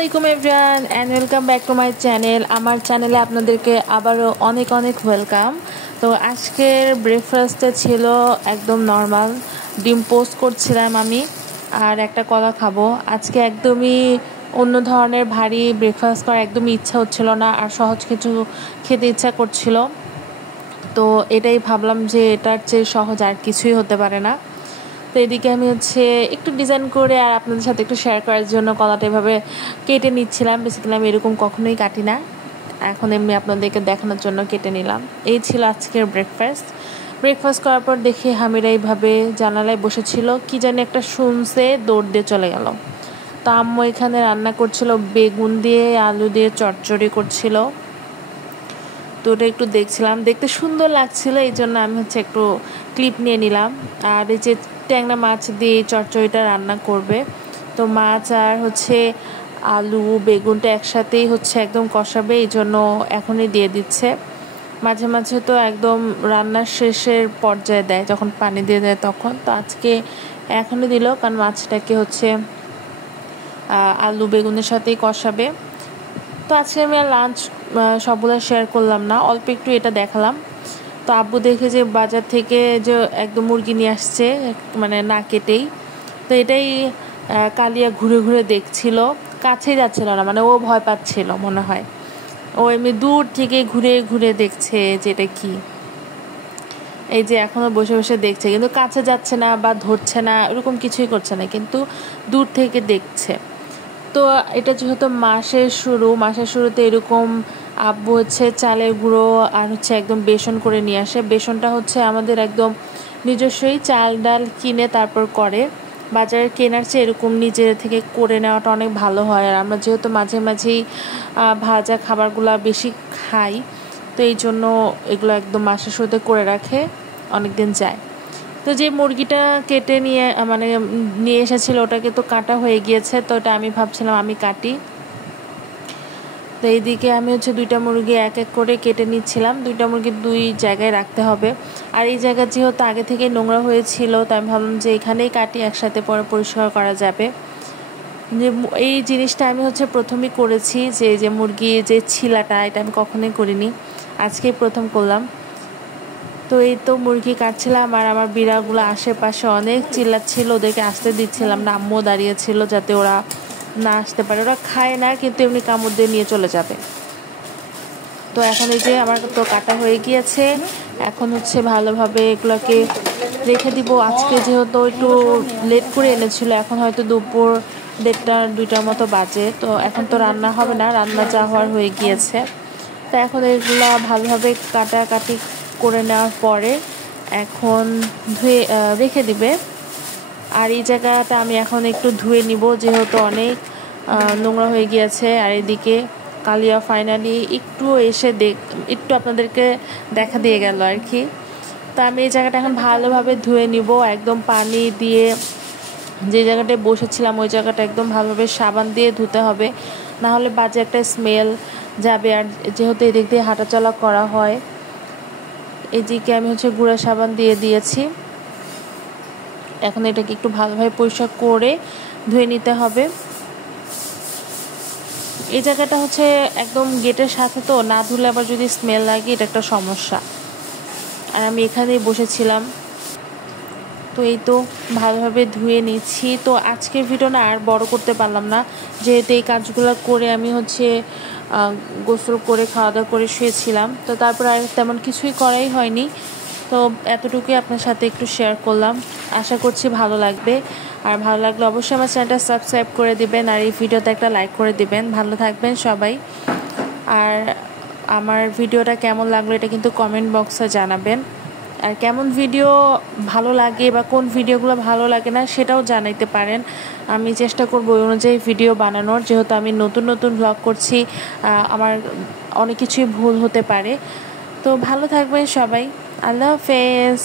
আসসালামু আলাইকুম everyone and welcome back to my channel. আমার চ্যানেলে আপনাদেরকে আবারও অনেক অনেক ওয়েলকাম। তো আজকের ব্রেকফাস্টে ছিল একদম নর্মাল, ডিম পোস্ট করছিলাম আমি, আর একটা কলা খাবো। আজকে একদমই অন্য ধরনের ভারী ব্রেকফাস্ট করার একদমই ইচ্ছা হচ্ছিল না, আর সহজ কিছু খেতে ইচ্ছা করছিল। তো এটাই ভাবলাম যে এটার চেয়ে সহজ আর কিছুই হতে পারে না। তো এদিকে আমি একটু ডিজাইন করে আর আপনাদের সাথে একটু শেয়ার করার জন্য কলাটা এভাবে কেটে নিচ্ছিলাম। বেসিক্যালি আমি এরকম কখনোই কাটি না, এখন এমনি আপনাদেরকে দেখানোর জন্য কেটে নিলাম। এই ছিল আজকের ব্রেকফাস্ট করার পর দেখি হামিরা এইভাবে জানালায় বসেছিল, কি জানি একটা শুনছে, দৌড় দিয়ে চলে গেল। তো আম্মু এখানে রান্না করছিল, বেগুন দিয়ে আলু দিয়ে চচ্চড়ি করছিল। তো ওটা একটু দেখছিলাম, দেখতে সুন্দর লাগছিল, এই জন্য আমি একটু ক্লিপ নিয়ে নিলাম। আর এই যে ট্যাংরা মাছ দিয়ে চচ্চড়িটা রান্না করবে, তো মাছ আর আলু বেগুনটা একসাথেই একদম কষাবে, এই জন্য এখনই দিয়ে দিচ্ছে। মাঝে মাঝে তো একদম রান্নার শেষের পর্যায়ে দেয়, যখন পানি দিয়ে দেয় তখন। তো আজকে এখনই দিল, কারণ মাছটাকে আলু বেগুনের সাথেই কষাবে। তো আজকে আমি আর লাঞ্চ সবগুলো শেয়ার করলাম না, অল্প একটু এটা দেখালাম। তো আব্বু দেখে যে বাজার থেকে যে একদম মুরগি নিয়ে আসছে, মানে না কেটেই। তো এটাই কালিয়া ঘুরে ঘুরে দেখছিল, কাছেই যাচ্ছিল না, মানে ও ভয় পাচ্ছিল মনে হয়। ও এমনি দূর থেকে ঘুরে ঘুরে দেখছে যে এটা কি। এই যে এখনো বসে বসে দেখছে, কিন্তু কাছে যাচ্ছে না বা ধরছে না, এরকম কিছুই করছে না, কিন্তু দূর থেকে দেখছে। তো এটা যেহেতু মাসের শুরুতে এরকম আব্বু চালের গুঁড়ো আর একদম বেসন করে নিয়ে আসে। বেসনটা আমাদের একদম নিজস্বই চাল ডাল কিনে তারপর করে, বাজারে কেনার চেয়ে এরকম নিজের থেকে করে নেওয়াটা অনেক ভালো হয়। আর আমরা যেহেতু মাঝে মাঝেই ভাজা খাবারগুলো বেশি খাই, তো এই জন্য এগুলো একদম মাসের শুরুতে করে রাখে, অনেক দিন যায়। তো যে মুরগিটা কেটে নিয়ে এসেছিল, ওটাকে তো কাটা হয়ে গিয়েছে, তো ওটা আমি ভাবছিলাম আমি কাটি। তো এইদিকে আমি দুইটা মুরগি এক এক করে কেটে নিচ্ছিলাম। দুইটা মুরগি দুই জায়গায় রাখতে হবে, আর এই জায়গা যেহেতু আগে থেকে নোংরা হয়েছিল, তাই আমি ভাবলাম যে এখানেই কাটি, একসাথে পরে পরিষ্কার করা যাবে। যে এই জিনিসটা আমি প্রথমেই করেছি, যে মুরগি যে ছিলাটা, এটা আমি কখনোই করিনি, আজকেই প্রথম করলাম। তো এই তো মুরগি কাটছিলাম, আর আমার বিড়ালগুলো আশেপাশে অনেক চিল্লাচ্ছিল, ওদেরকে আসতে দিচ্ছিলাম না। আম্মু দাঁড়িয়েছিল যাতে ওরা না আসতে পারে, ওরা খায় না, কিন্তু এমনি কামড় দিয়ে নিয়ে চলে যাবে। তো এখন এই যে আমার তো কাটা হয়ে গিয়েছে, এখন ভালোভাবে এগুলোকে রেখে দিব। আজকে যেহেতু একটু লেট করে এনেছিল, এখন হয়তো দুপুর 1:30-2টার মতো বাজে, তো এখন তো রান্না হবে না, রান্না যা হওয়ার হয়ে গিয়েছে। তো এখন এগুলো ভালোভাবে কাটাকাটি করে নেওয়ার পরে এখন ধুয়ে রেখে দিবে। আর এই জায়গাটা আমি এখন একটু ধুয়ে নিব, যেহেতু অনেক নোংরা হয়ে গিয়েছে। আর এদিকে কালিয়া ফাইনালি একটু এসে একটু আপনাদেরকে দেখা দিয়ে গেল আর কি। তো আমি এই জায়গাটা এখন ভালোভাবে ধুয়ে নিব, একদম পানি দিয়ে। যে জায়গাটায় বসেছিলাম ওই জায়গাটা একদম ভালোভাবে সাবান দিয়ে ধুতে হবে, না হলে বাজে একটা স্মেল যাবে। আর যেহেতু এদিক দিয়ে হাঁটাচলা করা হয়, এদিকে আমি গুঁড়া সাবান দিয়ে দিয়েছি। এখন এটাকে একটু ভালোভাবে পরিষ্কার করে ধুয়ে নিতে হবে। এই জায়গাটা একদম গেটের সাথে, তো না ধুলে আবার যদি স্মেল লাগে, এটা একটা সমস্যা। আর আমি এখানেই বসেছিলাম, তো এই তো ভালোভাবে ধুয়ে নিচ্ছি। তো আজকের ভিডিওটা আর বড় করতে পারলাম না, যেহেতু এই কাজগুলো করে আমি গোসল করে খাওয়া দাওয়া করে শুয়েছিলাম। তো তারপর আর তেমন কিছুই করাই হয়নি। তো এতটুকুই আপনার সাথে একটু শেয়ার করলাম, আশা করছি ভালো লাগবে। আর ভালো লাগলে অবশ্যই আমার চ্যানেলটা সাবস্ক্রাইব করে দিবেন, আর এই ভিডিওতে একটা লাইক করে দিবেন। ভালো থাকবেন সবাই। আর আমার ভিডিওটা কেমন লাগলো এটা কিন্তু কমেন্ট বক্সে জানাবেন। আর কেমন ভিডিও ভালো লাগে বা কোন ভিডিওগুলো ভালো লাগে না, সেটাও জানাইতে পারেন। আমি চেষ্টা করব ওই অনুযায়ী ভিডিও বানানোর, যেহেতু আমি নতুন নতুন ব্লগ করছি, আমার অনেক কিছুই ভুল হতে পারে। তো ভালো থাকবেন সবাই, আল্লাহ হাফেজ।